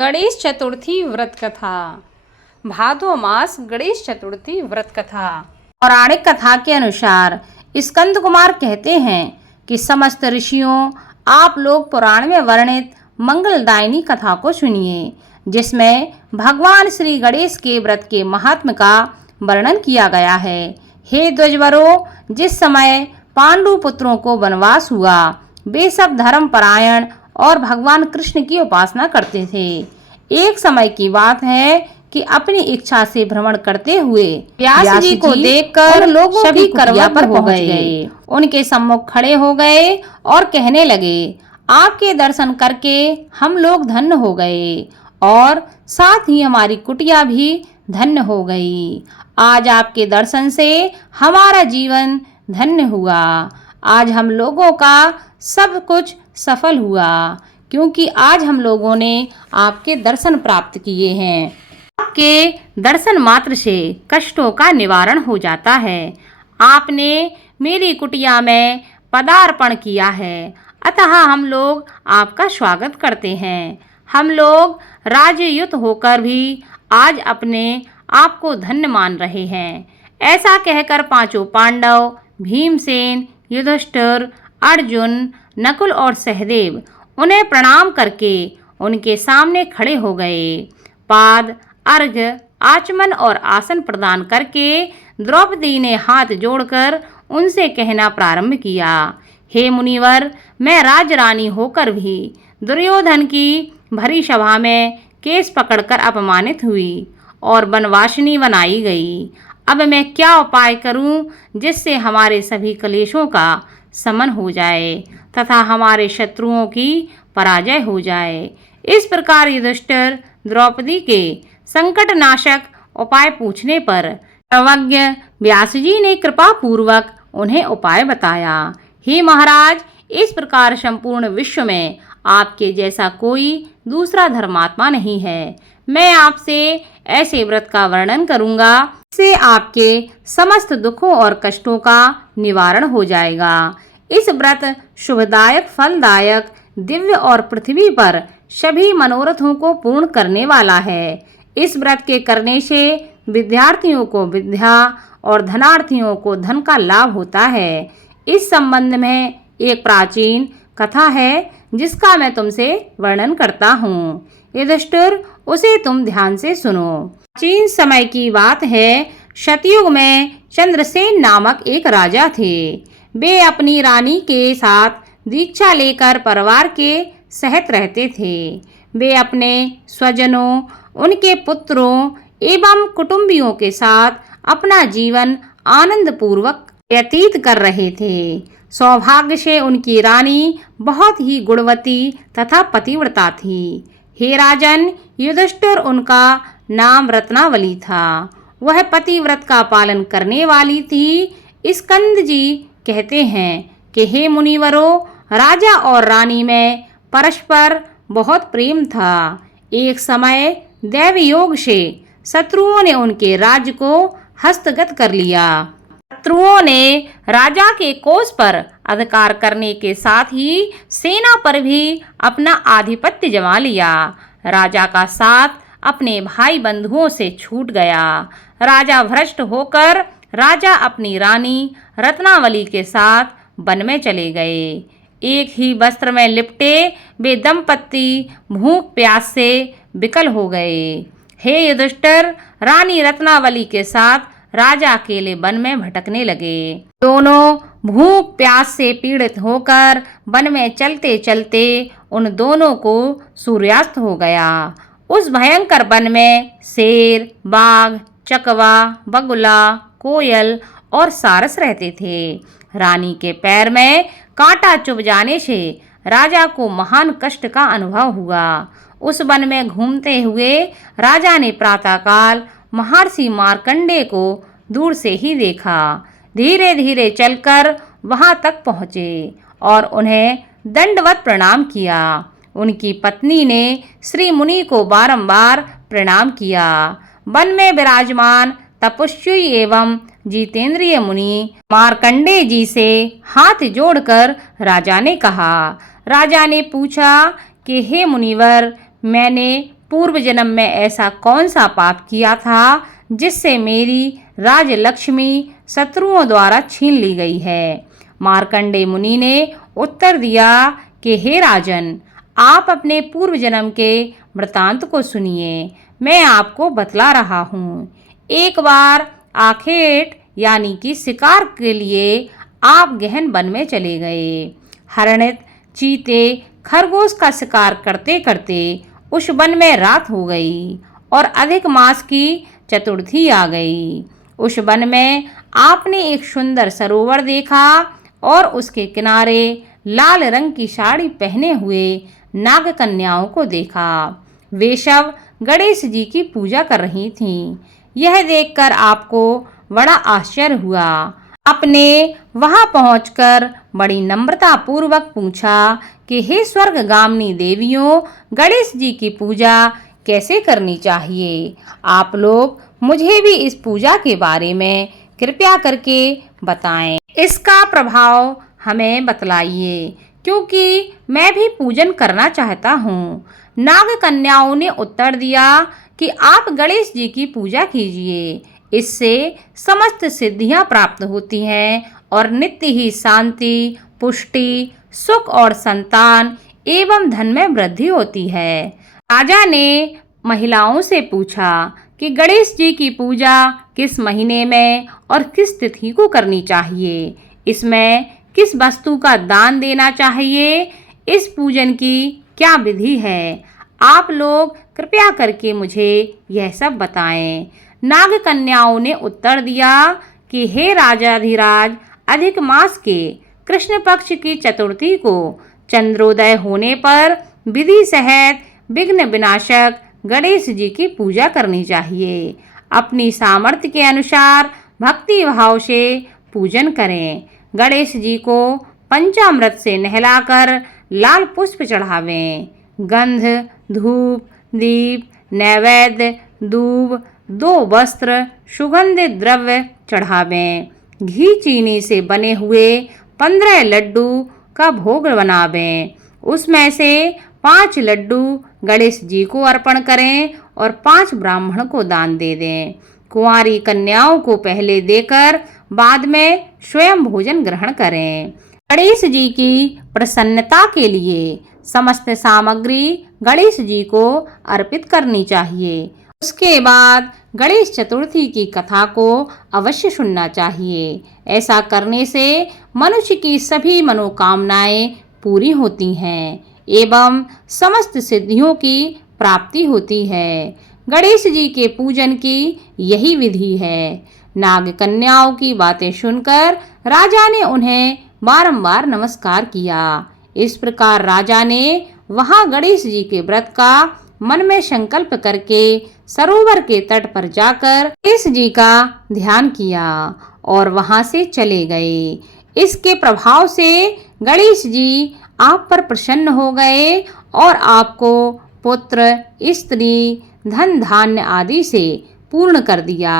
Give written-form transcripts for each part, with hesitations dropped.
गणेश चतुर्थी व्रत कथा। भादो मास गणेश चतुर्थी व्रत कथा। पौराणिक कथा के अनुसार स्कंद कुमार कहते हैं कि समस्त ऋषियों, आप लोग पुराण में वर्णित मंगलदायिनी कथा को सुनिए, जिसमें भगवान श्री गणेश के व्रत के महात्म्य का वर्णन किया गया है। हे द्विजवरों, जिस समय पांडु पुत्रों को वनवास हुआ, वे सब धर्मपरायण और भगवान कृष्ण की उपासना करते थे। एक समय की बात है कि अपनी इच्छा से भ्रमण करते हुए व्यास जी को देखकर लोग सभी करवट पर हो गए। उनके सम्मुख खड़े हो गए और कहने लगे, आपके दर्शन करके हम लोग धन्य हो गए और साथ ही हमारी कुटिया भी धन्य हो गई। आज आपके दर्शन से हमारा जीवन धन्य हुआ। आज हम लोगों का सब कुछ सफल हुआ, क्योंकि आज हम लोगों ने आपके दर्शन प्राप्त किए हैं। आपके दर्शन मात्र से कष्टों का निवारण हो जाता है। आपने मेरी कुटिया में पदार्पण किया है, अतः हम लोग आपका स्वागत करते हैं। हम लोग राजयुत होकर भी आज अपने आप को धन्य मान रहे हैं। ऐसा कहकर पांचों पांडव, भीमसेन, युधिष्ठिर, अर्जुन, नकुल और सहदेव उन्हें प्रणाम करके उनके सामने खड़े हो गए। पाद, अर्घ्य, आचमन और आसन प्रदान करके द्रौपदी ने हाथ जोड़कर उनसे कहना प्रारंभ किया, हे मुनिवर, मैं राजरानी होकर भी दुर्योधन की भरी सभा में केस पकड़कर अपमानित हुई और वनवासिनी बनाई गई। अब मैं क्या उपाय करूं जिससे हमारे सभी क्लेशों का शमन हो जाए तथा हमारे शत्रुओं की पराजय हो जाए। इस प्रकार युधिष्ठिर द्रौपदी के संकटनाशक उपाय पूछने पर सर्वज्ञ व्यास जी ने कृपा पूर्वक उन्हें उपाय बताया। हे महाराज, इस प्रकार संपूर्ण विश्व में आपके जैसा कोई दूसरा धर्मात्मा नहीं है। मैं आपसे ऐसे व्रत का वर्णन करूंगा जिससे आपके समस्त दुखों और कष्टों का निवारण हो जाएगा। इस व्रत शुभदायक, फलदायक, दिव्य और पृथ्वी पर सभी मनोरथों को पूर्ण करने वाला है। इस व्रत के करने से विद्यार्थियों को विद्या और धनार्थियों को धन का लाभ होता है। इस संबंध में एक प्राचीन कथा है जिसका मैं तुमसे वर्णन करता हूँ। युधिष्ठिर, उसे तुम ध्यान से सुनो। प्राचीन समय की बात है। सतयुग में चंद्रसेन नामक एक राजा थे। वे अपनी रानी के साथ दीक्षा लेकर परिवार के सहित रहते थे। वे अपने स्वजनों, उनके पुत्रों एवं कुटुंबियों के साथ अपना जीवन आनंद पूर्वक व्यतीत कर रहे थे। सौभाग्य से उनकी रानी बहुत ही गुणवती तथा पतिव्रता थी। हे राजन, युधिष्ठिर उनका नाम रत्नावली था। वह पतिव्रत का पालन करने वाली थी। स्कंद जी कहते हैं कि हे मुनिवरों, राजा और रानी में परस्पर बहुत प्रेम था। एक समय दैव योग से शत्रुओं ने उनके राज्य को हस्तगत कर लिया। शत्रुओं ने राजा के कोष पर अधिकार करने के साथ ही सेना पर भी अपना आधिपत्य जमा लिया। राजा का साथ अपने भाई बंधुओं से छूट गया। राजा भ्रष्ट होकर राजा अपनी रानी रत्नावली के साथ वन में चले गए। एक ही वस्त्र में लिपटे वे दंपत्ति भूख प्यास से विकल हो गए। हे युधिष्ठिर, रानी रत्नावली के साथ राजा अकेले वन में भटकने लगे। दोनों भूख प्यास से पीड़ित होकर वन में चलते चलते उन दोनों को सूर्यास्त हो गया। उस भयंकर वन में शेर, बाघ, चकवा, बगुला, कोयल और सारस रहते थे। रानी के पैर में कांटा चुभ जाने से राजा को महान कष्ट का अनुभव हुआ। उस वन में घूमते हुए राजा ने प्रातःकाल महर्षि मार्कंडेय को दूर से ही देखा। धीरे धीरे चलकर वहां तक पहुँचे और उन्हें दंडवत प्रणाम किया। उनकी पत्नी ने श्री मुनि को बारंबार प्रणाम किया। वन में विराजमान तपस्वी एवं जितेंद्रिय मुनि मार्कंडेय जी से हाथ जोड़कर राजा ने कहा। राजा ने पूछा कि हे मुनिवर, मैंने पूर्व जन्म में ऐसा कौन सा पाप किया था जिससे मेरी राजलक्ष्मी शत्रुओं द्वारा छीन ली गई है। मार्कंडेय मुनि ने उत्तर दिया कि हे राजन, आप अपने पूर्व जन्म के वृतांत को सुनिए। मैं आपको बतला रहा हूँ। एक बार आखेट यानी कि शिकार के लिए आप गहन वन में चले गए। हरिण, चीते, खरगोश का शिकार करते करते उस वन में रात हो गई और अधिक मास की चतुर्थी आ गई। उस वन में आपने एक सुंदर सरोवर देखा और उसके किनारे लाल रंग की साड़ी पहने हुए नाग कन्याओं को देखा। वे सब गणेश जी की पूजा कर रही थीं। यह देखकर आपको बड़ा आश्चर्य हुआ। आपने वहां पहुंचकर बड़ी नम्रता पूर्वक पूछा कि हे स्वर्गगामिनी देवियों, गणेश जी की पूजा कैसे करनी चाहिए? आप लोग मुझे भी इस पूजा के बारे में कृपया करके बताएं। इसका प्रभाव हमें बतलाइए, क्योंकि मैं भी पूजन करना चाहता हूँ। नाग कन्याओं ने उत्तर दिया कि आप गणेश जी की पूजा कीजिए। इससे समस्त सिद्धियां प्राप्त होती हैं और नित्य ही शांति, पुष्टि, सुख और संतान एवं धन में वृद्धि होती है। राजा ने महिलाओं से पूछा कि गणेश जी की पूजा किस महीने में और किस तिथि को करनी चाहिए? इसमें किस वस्तु का दान देना चाहिए? इस पूजन की क्या विधि है? आप लोग कृपया करके मुझे यह सब बताएं। नाग कन्याओं ने उत्तर दिया कि हे राजाधिराज, अधिक मास के कृष्ण पक्ष की चतुर्थी को चंद्रोदय होने पर विधि सहित विघ्न विनाशक गणेश जी की पूजा करनी चाहिए। अपनी सामर्थ्य के अनुसार भक्ति भाव से पूजन करें। गणेश जी को पंचामृत से नहलाकर लाल पुष्प चढ़ावें। गंध, धूप, दीप, नैवेद्य, दूब, 2 वस्त्र, सुगंधित द्रव्य चढ़ावें। घी चीनी से बने हुए 15 लड्डू का भोग बनावें। उसमें से 5 लड्डू गणेश जी को अर्पण करें और 5 ब्राह्मण को दान दे दें। कुंवारी कन्याओं को पहले देकर बाद में स्वयं भोजन ग्रहण करें। गणेश जी की प्रसन्नता के लिए समस्त सामग्री गणेश जी को अर्पित करनी चाहिए। उसके बाद गणेश चतुर्थी की कथा को अवश्य सुनना चाहिए। ऐसा करने से मनुष्य की सभी मनोकामनाएं पूरी होती हैं एवं समस्त सिद्धियों की प्राप्ति होती है। गणेश जी के पूजन की यही विधि है। नाग कन्याओं की बातें सुनकर राजा ने उन्हें बारंबार नमस्कार किया। इस प्रकार राजा ने वहां गणेश जी के व्रत का मन में संकल्प करके सरोवर के तट पर जाकर गणेश जी का ध्यान किया और वहां से चले गए। इसके प्रभाव से गणेश जी आप पर प्रसन्न हो गए और आपको पुत्र, स्त्री, धन धान्य आदि से पूर्ण कर दिया।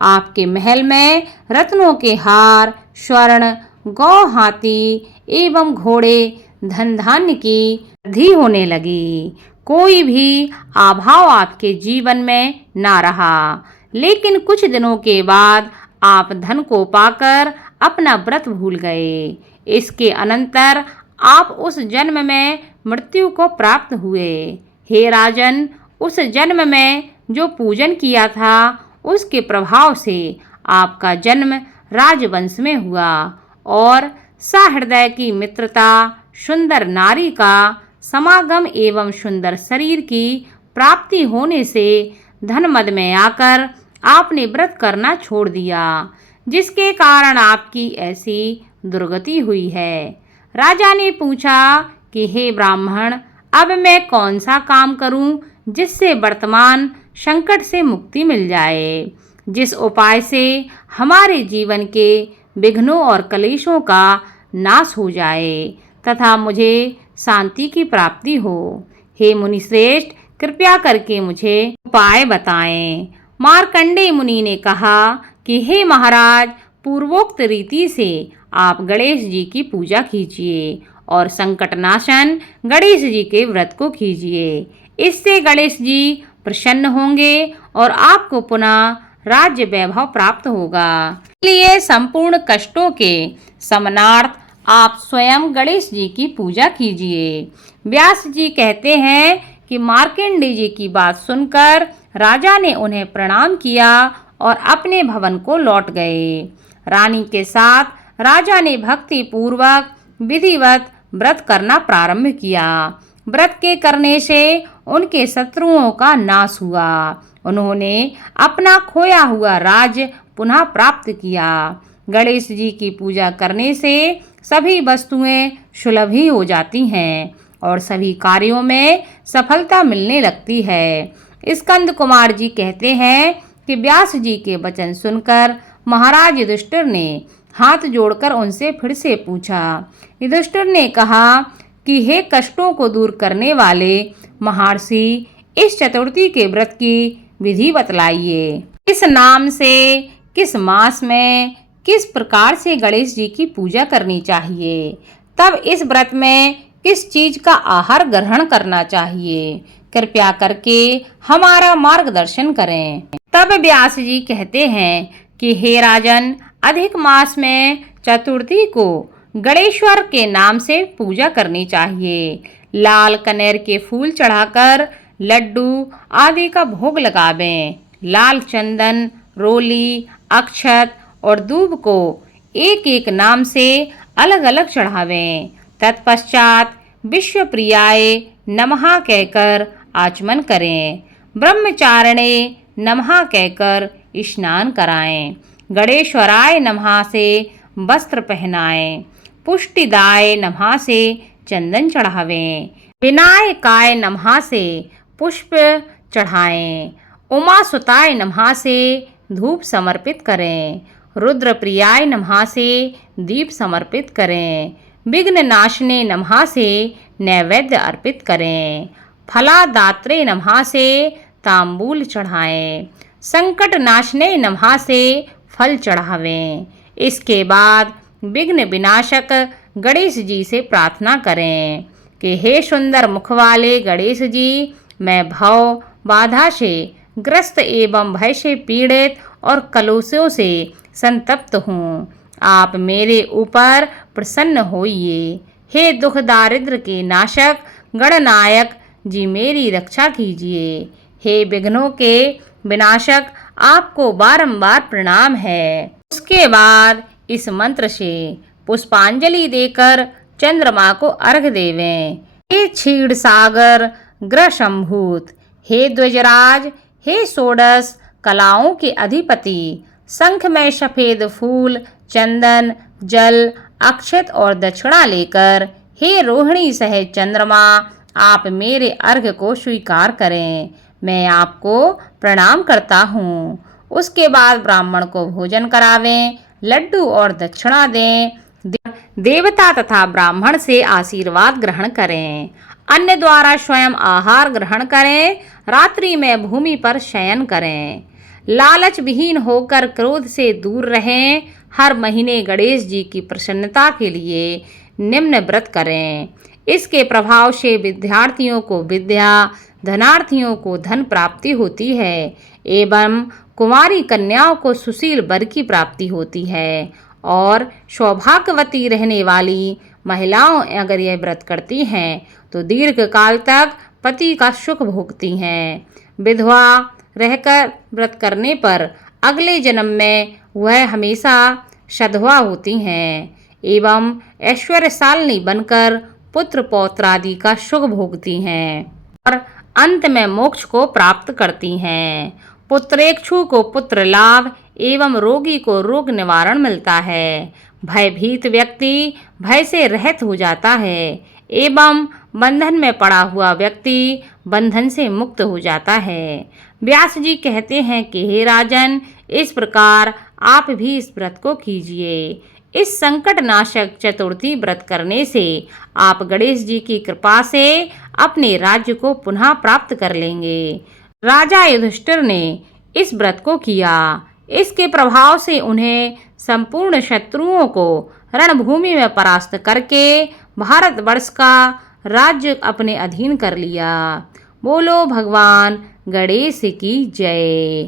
आपके महल में रत्नों के हार, स्वर्ण, गौ, हाथी एवं घोड़े, धन धान्य की वृद्धि होने लगी। कोई भी अभाव आपके जीवन में ना रहा। लेकिन कुछ दिनों के बाद आप धन को पाकर अपना व्रत भूल गए। इसके अनंतर आप उस जन्म में मृत्यु को प्राप्त हुए। हे राजन, उस जन्म में जो पूजन किया था उसके प्रभाव से आपका जन्म राजवंश में हुआ और सहृदय की मित्रता, सुंदर नारी का समागम एवं सुंदर शरीर की प्राप्ति होने से धन मद में आकर आपने व्रत करना छोड़ दिया, जिसके कारण आपकी ऐसी दुर्गति हुई है। राजा ने पूछा कि हे ब्राह्मण, अब मैं कौन सा काम करूं जिससे वर्तमान संकट से मुक्ति मिल जाए, जिस उपाय से हमारे जीवन के विघ्नों और कलेशों का नाश हो जाए तथा मुझे शांति की प्राप्ति हो। हे मुनि श्रेष्ठ, कृपया करके मुझे उपाय बताएं। मार्कंडेय मुनि ने कहा कि हे महाराज, पूर्वोक्त रीति से आप गणेश जी की पूजा कीजिए और संकटनाशन गणेश जी के व्रत को कीजिए। इससे गणेश जी प्रसन्न होंगे और आपको पुनः राज्य वैभव प्राप्त होगा। इसलिए संपूर्ण कष्टों के शमनार्थ आप स्वयं गणेश जी की पूजा कीजिए। व्यास जी कहते हैं कि मार्कंडेय जी की बात सुनकर राजा ने उन्हें प्रणाम किया और अपने भवन को लौट गए। रानी के साथ राजा ने भक्ति पूर्वक विधिवत व्रत करना प्रारंभ किया। व्रत के करने से उनके शत्रुओं का नाश हुआ। उन्होंने अपना खोया हुआ राज्य पुनः प्राप्त किया। गणेश जी की पूजा करने से सभी वस्तुएं सुलभ ही हो जाती हैं और सभी कार्यों में सफलता मिलने लगती है। स्कंद कुमार जी कहते हैं कि व्यास जी के वचन सुनकर महाराज युधिष्ठिर ने हाथ जोड़कर उनसे फिर से पूछा। युधिष्ठिर ने कहा कि हे कष्टों को दूर करने वाले महर्षि, इस चतुर्थी के व्रत की विधि बतलाइए। किस नाम से, किस मास में, किस प्रकार से गणेश जी की पूजा करनी चाहिए, तब इस व्रत में किस चीज का आहार ग्रहण करना चाहिए, कृपया करके हमारा मार्गदर्शन करें। तब व्यास जी कहते हैं कि हे राजन, अधिक मास में चतुर्थी को गणेश्वर के नाम से पूजा करनी चाहिए। लाल कनेर के फूल चढ़ाकर लड्डू आदि का भोग लगावें। लाल चंदन, रोली, अक्षत और दूब को एक एक नाम से अलग अलग चढ़ावें। तत्पश्चात विश्व प्रियाय नमः कहकर आचमन करें। ब्रह्मचारिणे नमः कहकर स्नान कराएं। गणेश्वराय नमः से वस्त्र पहनाएं। पुष्टिदाय नमः से चंदन चढ़ावें। विनायकाय नमः से पुष्प चढ़ाएं। उमासुताय नमः से धूप समर्पित करें। रुद्रप्रियाय नमः से दीप समर्पित करें। विघ्न नाशने नमः से नैवेद्य अर्पित करें। फलादात्रे नमः से तांबूल चढ़ाएं। संकट नाशने नमः से फल चढ़ावें। इसके बाद विघ्न विनाशक गणेश जी से प्रार्थना करें कि हे सुंदर मुख वाले गणेश जी, मैं भव बाधा से ग्रस्त एवं भय से पीड़ित और कलुषों से संतप्त हूँ। आप मेरे ऊपर प्रसन्न होइए। हे दुख दारिद्र के नाशक गणनायक जी, मेरी रक्षा कीजिए। हे विघ्नों के विनाशक, आपको बारंबार प्रणाम है। उसके बाद इस मंत्र से पुष्पांजलि देकर चंद्रमा को अर्घ्य देवें। हे क्षीर सागर ग्रह संभूत, हे द्विजराज, हे षोडश कलाओं के अधिपति, शंख में सफेद फूल, चंदन, जल, अक्षत और दक्षिणा लेकर हे रोहिणी सहित चंद्रमा, आप मेरे अर्घ्य को स्वीकार करें। मैं आपको प्रणाम करता हूँ। उसके बाद ब्राह्मण को भोजन करावें, लड्डू और दक्षिणा दें। देवता तथा ब्राह्मण से आशीर्वाद ग्रहण करें। अन्य द्वारा स्वयं आहार ग्रहण करें। रात्रि में भूमि पर शयन करें। लालच विहीन होकर क्रोध से दूर रहें। हर महीने गणेश जी की प्रसन्नता के लिए निम्न व्रत करें। इसके प्रभाव से विद्यार्थियों को विद्या, धनार्थियों को धन प्राप्ति होती है एवं कुमारी कन्याओं को सुशील वर की प्राप्ति होती है। और सौभाग्यवती रहने वाली महिलाओं अगर यह व्रत करती हैं तो दीर्घ काल तक पति का सुख भोगती हैं। विधवा रहकर व्रत करने पर अगले जन्म में वह हमेशा सधवा होती हैं एवं ऐश्वर्यशालिनी बनकर पुत्र पौत्र आदि का सुख भोगती हैं और अंत में मोक्ष को प्राप्त करती हैं। पुत्रेक्षु को पुत्र लाभ एवं रोगी को रोग निवारण मिलता है। भयभीत व्यक्ति भय से रहित हो जाता है एवं बंधन में पड़ा हुआ व्यक्ति बंधन से मुक्त हो जाता है। व्यास जी कहते हैं कि हे राजन, इस प्रकार आप भी इस व्रत को कीजिए। इस संकट नाशक चतुर्थी व्रत करने से आप गणेश जी की कृपा से अपने राज्य को पुनः प्राप्त कर लेंगे। राजा युधिष्ठिर ने इस व्रत को किया। इसके प्रभाव से उन्हें संपूर्ण शत्रुओं को रणभूमि में परास्त करके भारतवर्ष का राज्य अपने अधीन कर लिया। बोलो भगवान गणेश की जय।